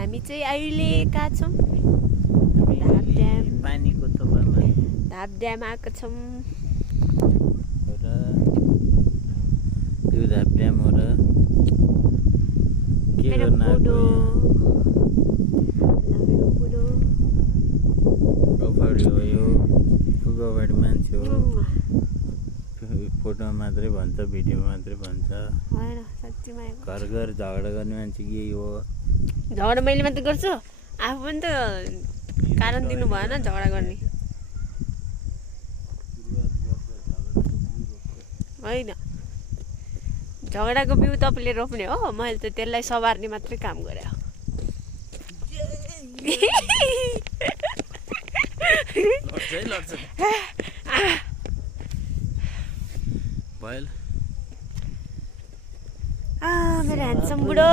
हामी चाहिँ अहिले कहाँ छौँ? धाप ड्याम। पानीको तोपामा धाप ड्याम आएको छौँ। र त्यो धाप ड्याम हो र के गर्न आएको गौबाडी हो यो गौबाडी मान्छे हो फोटोमा मात्रै भन्छ भिडियोमा मात्रै भन्छ होइन साँच्चीमा घर घर झगडा गर्ने मान्छे यही हो झगडा मैले मात्रै गर्छु आफू पनि त कारण दिनु भएन झगडा गर्ने होइन झगडाको बिउ तपाईँले रोप्ने हो मैले त त्यसलाई सवार्ने मात्रै काम गरे मेरो ह्यान्डसम बुढो